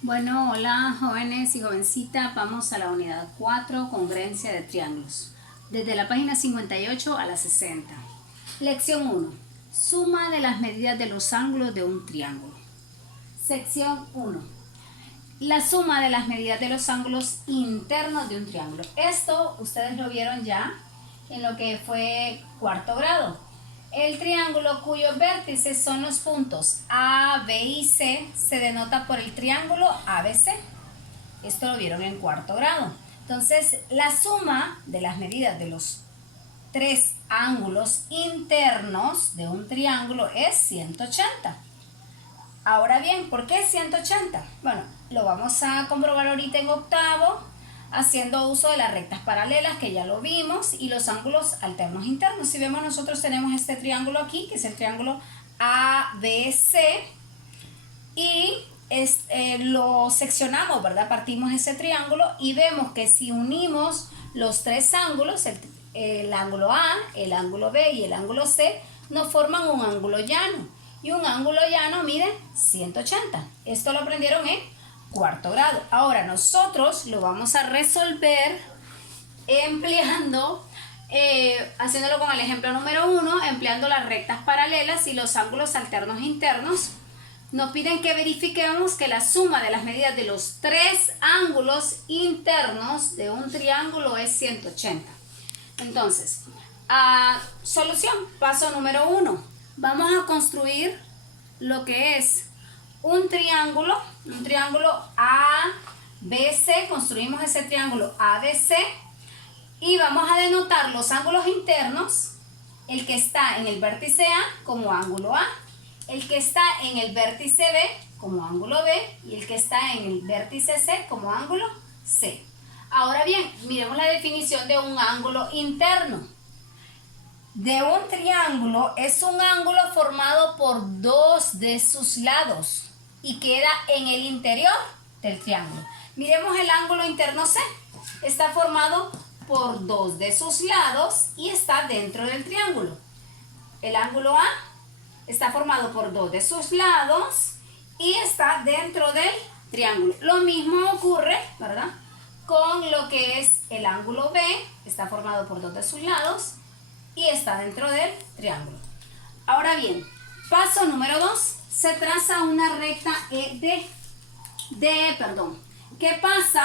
Bueno, hola jóvenes y jovencitas, vamos a la unidad 4, congruencia de triángulos, desde la página 58 a la 60. Lección 1, suma de las medidas de los ángulos de un triángulo. Sección 1, la suma de las medidas de los ángulos internos de un triángulo. Esto ustedes lo vieron ya en lo que fue cuarto grado. El triángulo cuyos vértices son los puntos A, B y C se denota por el triángulo ABC. Esto lo vieron en cuarto grado. Entonces, la suma de las medidas de los tres ángulos internos de un triángulo es 180. Ahora bien, ¿por qué 180? Bueno, lo vamos a comprobar ahorita en octavo, haciendo uso de las rectas paralelas, que ya lo vimos, y los ángulos alternos internos. Si vemos, nosotros tenemos este triángulo aquí, que es el triángulo ABC, y lo seccionamos, ¿verdad? Partimos ese triángulo y vemos que si unimos los tres ángulos, el ángulo A, el ángulo B y el ángulo C, nos forman un ángulo llano. Y un ángulo llano mide 180. Esto lo aprendieron en cuarto grado. Ahora nosotros lo vamos a resolver empleando, haciéndolo con el ejemplo número 1, empleando las rectas paralelas y los ángulos alternos internos. Nos piden que verifiquemos que la suma de las medidas de los tres ángulos internos de un triángulo es 180. Entonces, solución, paso número 1. Vamos a construir lo que es un triángulo ABC. Construimos ese triángulo ABC y vamos a denotar los ángulos internos, el que está en el vértice A como ángulo A, el que está en el vértice B como ángulo B y el que está en el vértice C como ángulo C. Ahora bien, miremos la definición de un ángulo interno. De un triángulo es un ángulo formado por dos de sus lados y queda en el interior del triángulo. Miremos el ángulo interno C. Está formado por dos de sus lados y está dentro del triángulo. El ángulo A está formado por dos de sus lados y está dentro del triángulo. Lo mismo ocurre, ¿verdad?, con lo que es el ángulo B. Está formado por dos de sus lados y está dentro del triángulo. Ahora bien, paso número 2, se traza una recta que pasa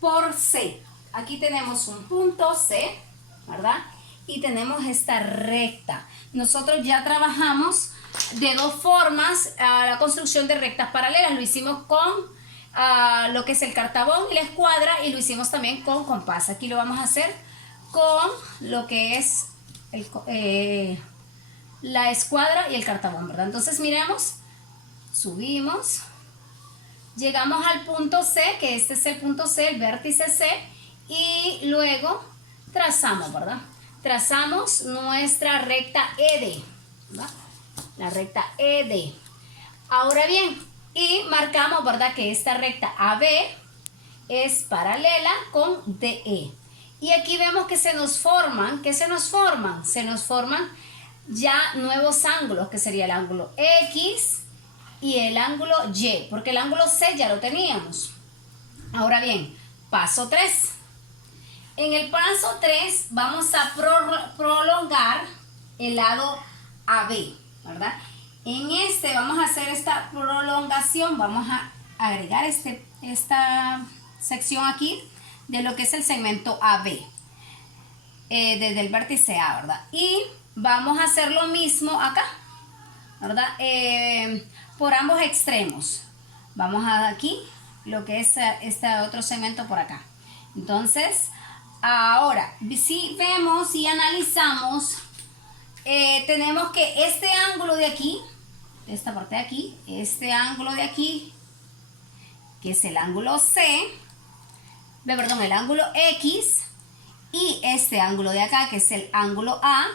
por C. Aquí tenemos un punto C, ¿verdad? Y tenemos esta recta. Nosotros ya trabajamos de dos formas la construcción de rectas paralelas. Lo hicimos con lo que es el cartabón y la escuadra, y lo hicimos también con compás. Aquí lo vamos a hacer con lo que es la escuadra y el cartabón, ¿verdad? Entonces miremos, subimos, llegamos al punto C, que este es el punto C, el vértice C, y luego trazamos, ¿verdad? Trazamos nuestra recta ED, ¿verdad? La recta ED. Ahora bien, y marcamos, ¿verdad?, que esta recta AB es paralela con DE. Y aquí vemos que se nos forman, Se nos forman ya nuevos ángulos, que sería el ángulo X y el ángulo Y, porque el ángulo C ya lo teníamos. Ahora bien, paso 3. En el paso 3 vamos a prolongar el lado AB, ¿verdad? En este vamos a hacer esta prolongación, vamos a agregar esta sección aquí de lo que es el segmento AB, desde el vértice A, ¿verdad? Y vamos a hacer lo mismo acá, ¿verdad? Por ambos extremos. Vamos a aquí, lo que es este otro segmento por acá. Entonces, ahora, si vemos y analizamos, tenemos que este ángulo de aquí, esta parte de aquí, este ángulo de aquí, que es el ángulo C, el ángulo X, y este ángulo de acá, que es el ángulo A,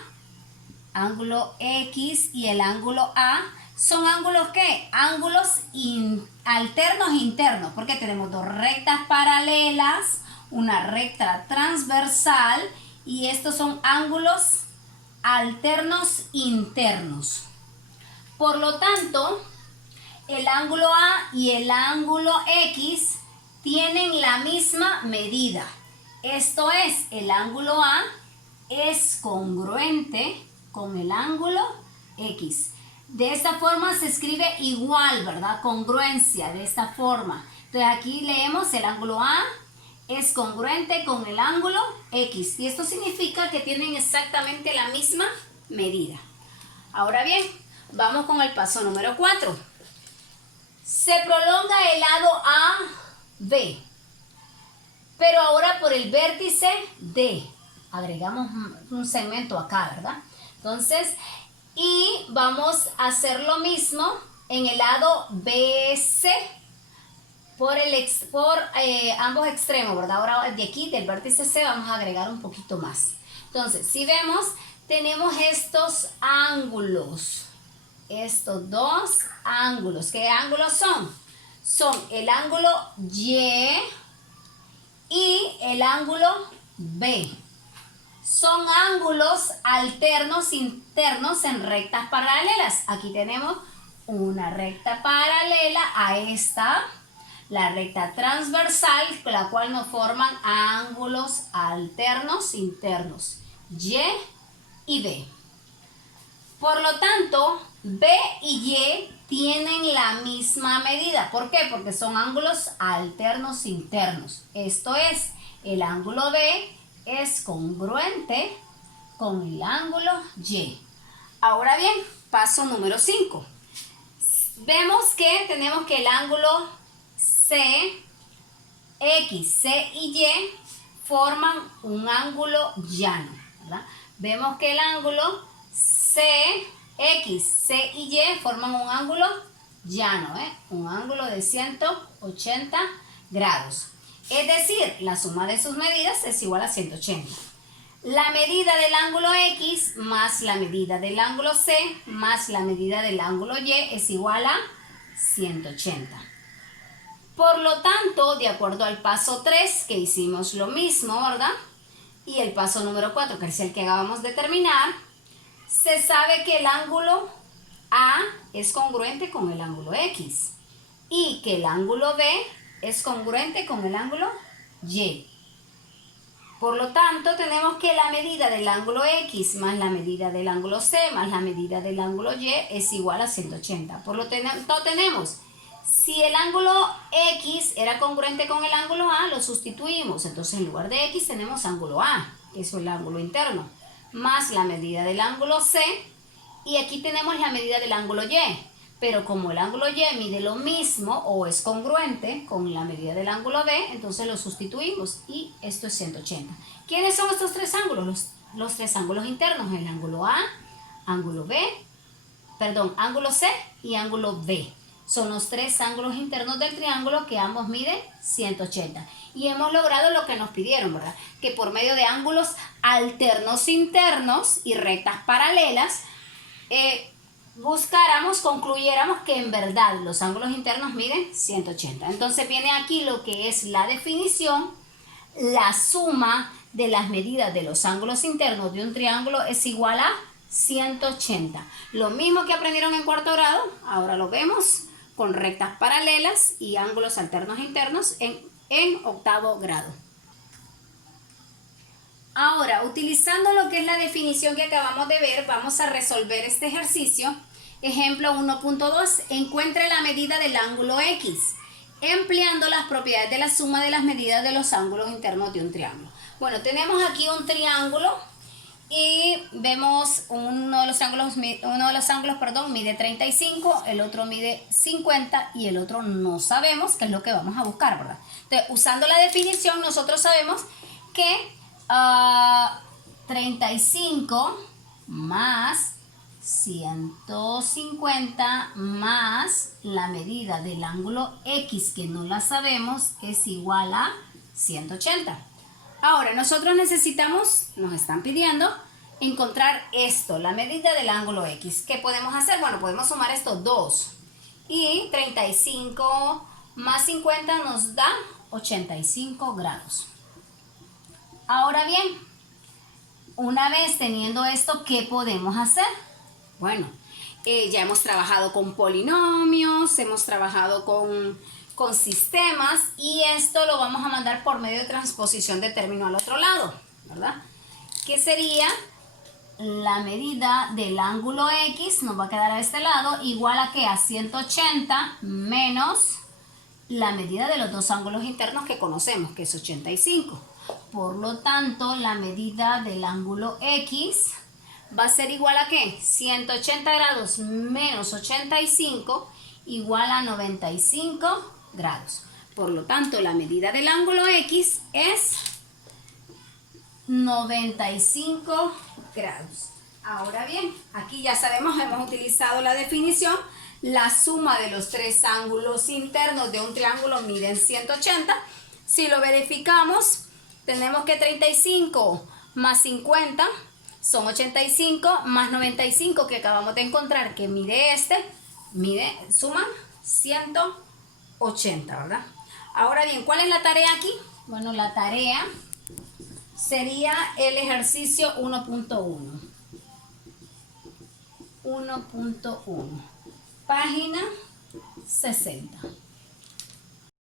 ángulo X y el ángulo A, son ángulos ¿qué? Ángulos alternos internos, porque tenemos dos rectas paralelas, una recta transversal, y estos son ángulos alternos internos. Por lo tanto, el ángulo A y el ángulo X tienen la misma medida. Esto es, el ángulo A es congruente con el ángulo X. De esta forma se escribe igual, ¿verdad? Congruencia, de esta forma. Entonces aquí leemos el ángulo A es congruente con el ángulo X. Y esto significa que tienen exactamente la misma medida. Ahora bien, vamos con el paso número 4. Se prolonga el lado AB, pero ahora por el vértice D. Agregamos un segmento acá, ¿verdad? Entonces, y vamos a hacer lo mismo en el lado BC por ambos extremos, ¿verdad? Ahora de aquí, del vértice C, vamos a agregar un poquito más. Entonces, si vemos, tenemos estos ángulos. Estos dos ángulos. ¿Qué ángulos son? Son el ángulo Y y el ángulo B. Son ángulos alternos internos en rectas paralelas. Aquí tenemos una recta paralela a esta, la recta transversal, la cual nos forman ángulos alternos internos, Y B. Por lo tanto, B y Y tienen la misma medida. ¿Por qué? Porque son ángulos alternos internos. Esto es, el ángulo B es congruente con el ángulo Y. Ahora bien, paso número 5. Vemos que tenemos que el ángulo C, X, C y Y forman un ángulo llano, ¿verdad? Vemos que el ángulo C, X, C y Y forman un ángulo llano, un ángulo de 180 grados. Es decir, la suma de sus medidas es igual a 180. La medida del ángulo X más la medida del ángulo C más la medida del ángulo Y es igual a 180. Por lo tanto, de acuerdo al paso 3, que hicimos lo mismo, ¿verdad? Y el paso número 4, que es el que acabamos de terminar, se sabe que el ángulo A es congruente con el ángulo X y que el ángulo B es congruente con el ángulo Y. Por lo tanto, tenemos que la medida del ángulo X más la medida del ángulo C más la medida del ángulo Y es igual a 180. Por lo tanto, tenemos, si el ángulo X era congruente con el ángulo A, lo sustituimos. Entonces, en lugar de X tenemos ángulo A, que es el ángulo interno, más la medida del ángulo C, y aquí tenemos la medida del ángulo Y, pero como el ángulo Y mide lo mismo o es congruente con la medida del ángulo B, entonces lo sustituimos y esto es 180. ¿Quiénes son estos tres ángulos? Los tres ángulos internos, el ángulo A, ángulo C y ángulo B. Son los tres ángulos internos del triángulo que ambos miden 180. Y hemos logrado lo que nos pidieron, ¿verdad? Que por medio de ángulos alternos internos y rectas paralelas, concluyéramos que en verdad los ángulos internos miden 180. Entonces viene aquí lo que es la definición. La suma de las medidas de los ángulos internos de un triángulo es igual a 180. Lo mismo que aprendieron en cuarto grado, ahora lo vemos con rectas paralelas y ángulos alternos internos en octavo grado. Ahora, utilizando lo que es la definición que acabamos de ver, vamos a resolver este ejercicio. Ejemplo 1.2. Encuentre la medida del ángulo X, empleando las propiedades de la suma de las medidas de los ángulos internos de un triángulo. Bueno, tenemos aquí un triángulo y vemos uno de los ángulos mide 35, el otro mide 50 y el otro no sabemos, qué es lo que vamos a buscar, ¿verdad? Entonces, usando la definición, nosotros sabemos que 35 más 150 más la medida del ángulo X, que no la sabemos, es igual a 180. Ahora, nosotros nos están pidiendo encontrar esto, la medida del ángulo X. ¿Qué podemos hacer? Bueno, podemos sumar estos dos. Y 35 más 50 nos da 85 grados. Ahora bien, una vez teniendo esto, ¿qué podemos hacer? Bueno, ya hemos trabajado con polinomios, hemos trabajado con sistemas y esto lo vamos a mandar por medio de transposición de término al otro lado, ¿verdad? ¿Qué sería? La medida del ángulo X nos va a quedar a este lado igual a que a 180 menos la medida de los dos ángulos internos que conocemos, que es 85. Por lo tanto, la medida del ángulo X va a ser igual a ¿qué? 180 grados menos 85 igual a 95 grados. Por lo tanto, la medida del ángulo X es 95 grados. Ahora bien, aquí ya sabemos, hemos utilizado la definición, la suma de los tres ángulos internos de un triángulo miden 180. Si lo verificamos, tenemos que 35 más 50 son 85, más 95 que acabamos de encontrar que suman 180, ¿verdad? Ahora bien, ¿cuál es la tarea aquí? Bueno, la tarea sería el ejercicio 1.1. 1.1, página 60.